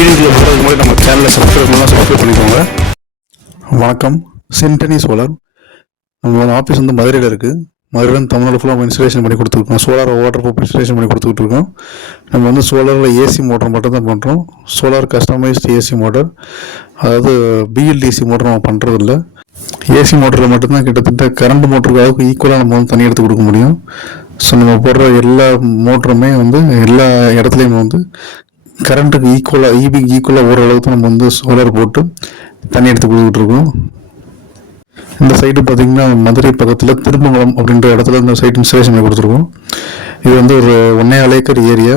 சேனலை சப்ஸ்கிரைப் பண்ணலாம் சப்ஸ்கிரைப் பண்ணிக்கோங்க. வணக்கம். சிண்டனி சோலார் நம்மளோட ஆஃபீஸ் வந்து மதுரையில் இருக்குது மதுரையில் தமிழ்நாடு ஃபுல்லாக இன்ஸ்டலேஷன் பண்ணி கொடுத்துருக்கோம். சோலார் வாட்டர் பம்ப் இன்ஸ்டலேஷன் பண்ணி கொடுத்துட்டு இருக்கோம். நம்ம வந்து சோலாரில் ஏசி மோட்டர் மட்டும் தான் பண்ணுறோம் சோலார் கஸ்டமைஸ்டு ஏசி மோட்டர் அதாவது பிஎல்டிசி மோட்டர் நம்ம பண்ணுறதில்ல ஏசி மோட்டரில் மட்டும்தான் கிட்டத்தட்ட கரண்ட் மோட்டருக்காக ஈக்குவலாக நம்ம வந்து தண்ணி எடுத்து கொடுக்க முடியும். ஸோ நம்ம போடுற எல்லா மோட்டருமே வந்து எல்லா இடத்துலையுமே வந்து கரண்ட்டுக்கு ஈக்குவலாக ஈபிக்கு ஈக்குவலாக ஓரளவுக்கு நம்ம வந்து சோலார் போட்டு தண்ணி எடுத்து கொடுத்துட்ருக்கோம் இந்த சைட்டு பார்த்தீங்கன்னா மதுரை பக்கத்தில் திருமங்கலம் அப்படின்ற இடத்துல இந்த சைட் இன்ஸ்டலேஷன் பண்ணி கொடுத்துருக்கோம். இது வந்து ஒரு ஒன்னே ஏக்கர் ஏரியா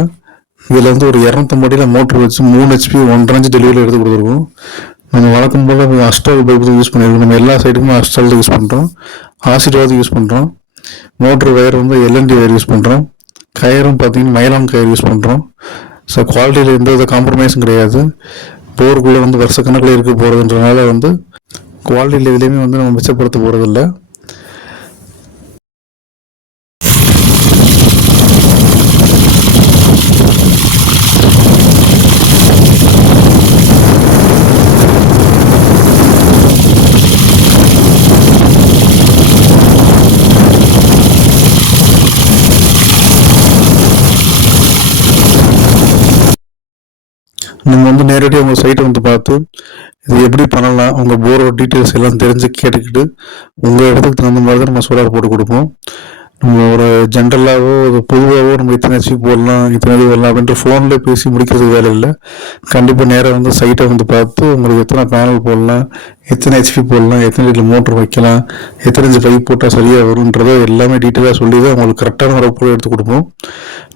இதில் வந்து ஒரு இரநூத்தம்படியில் மோட்டர் வச்சு மூணு ஹெச்பி ஒன்றரை இன்ச் டெலிவரி எடுத்து கொடுத்துருக்கோம். நம்ம வழக்கம் போல் அஸ்ட்ரால் பைப் தான் யூஸ் பண்ணியிருக்கோம் நம்ம எல்லா சைட்டுக்குமே அஸ்ட்ரால் யூஸ் பண்ணுறோம் ஆசிர்வாத் யூஸ் பண்ணுறோம் மோட்ரு வயர் வந்து L N T wire use பண்ணுறோம் கயரும் பார்த்தீங்கன்னா மயிலான் கயர் யூஸ் பண்ணுறோம் ஸோ குவாலிட்டியில் எந்த வித காம்ப்ரமைஸும் கிடையாது. போருக்குள்ளே வந்து வருஷக்கணக்கில் இருக்க போகிறதுன்றனால வந்து குவாலிட்டியில் எதுலேயுமே வந்து நம்ம மிச்சப்படுத்த போகிறதில்ல நீங்கள் வந்து நேரடியாக உங்கள் சைட்டை வந்து பார்த்து இது எப்படி பண்ணலாம் உங்கள் போரோட டீட்டெயில்ஸ் எல்லாம் தெரிஞ்சு கேட்டுக்கிட்டு உங்கள் இடத்துக்கு தகுந்த மாதிரி தான் நம்ம சோலார் போட்டு கொடுப்போம். நம்ம ஒரு ஜென்ரலாகவோ ஒரு பொதுவாகவோ நம்ம இத்தனை ஹெச்பி போடலாம் இத்தனை இது வரலாம் அப்படின்ட்டு ஃபோனில் பேசி முடிக்கிறதுக்கு வேலை இல்லை. கண்டிப்பாக நேராக வந்து சைட்டை வந்து பார்த்து உங்களுக்கு எத்தனை பேனல் போடலாம் எத்தனை ஹெச்பி போடலாம் எத்தனை லிட்டர் மோட்டர் வைக்கலாம் எத்தனை இன்ச்சு பைப் போட்டால் சரியாக வரும்ன்றதோ எல்லாமே டீட்டெயிலாக சொல்லி தான் உங்களுக்கு கரெக்டான ஒரு எடுத்து கொடுப்போம்.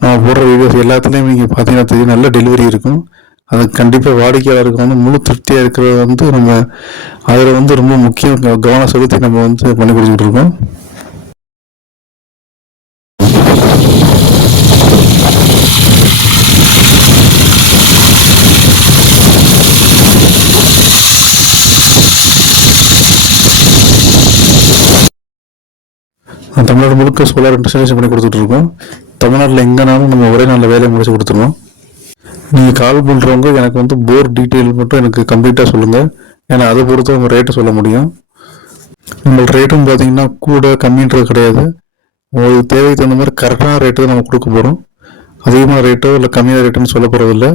நம்ம போடுற வீடியோஸ் எல்லாத்துலேயும் நீங்கள் பார்த்தீங்கன்னா தெரியும் நல்ல டெலிவரி இருக்கும். அது கண்டிப்பாக வாடிக்கையாளருக்கு வந்து முழு திருப்தியாக இருக்கிறது வந்து நம்ம அதில் வந்து ரொம்ப முக்கியம் கவனம் செலுத்தி நம்ம வந்து பண்ணி கொடுத்துட்டு இருக்கோம். தமிழ்நாடு முழுக்க சோலார் இன்டர்ஸ்டேஷன் பண்ணி கொடுத்துட்ருக்கோம் தமிழ்நாட்டில் எங்கேனாலும் நம்ம ஒரே நாளில் வேலையை முடிச்சு கொடுத்துருவோம் நீங்கள் கால் பண்ணுறவங்க எனக்கு வந்து போர் டீட்டெயில் மட்டும் எனக்கு கம்ப்ளீட்டாக சொல்லுங்கள் ஏன்னா அதை பொறுத்து உங்கள் ரேட்டை சொல்ல முடியும். நம்ம ரேட்டும் பார்த்தீங்கன்னா கூட கம்மின்றது கிடையாது. உங்களுக்கு தேவைக்கு தகுந்த மாதிரி கரெக்டான ரேட்டு தான் நம்ம கொடுக்க போகிறோம் அதிகமான ரேட்டோ இல்லை கம்மியான ரேட்டுன்னு சொல்ல போகிறதில்ல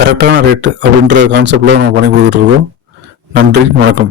கரெக்டான ரேட்டு அப்படின்ற கான்செப்டில் நம்ம பண்ணி கொடுத்துட்ருக்கோம் நன்றி வணக்கம்.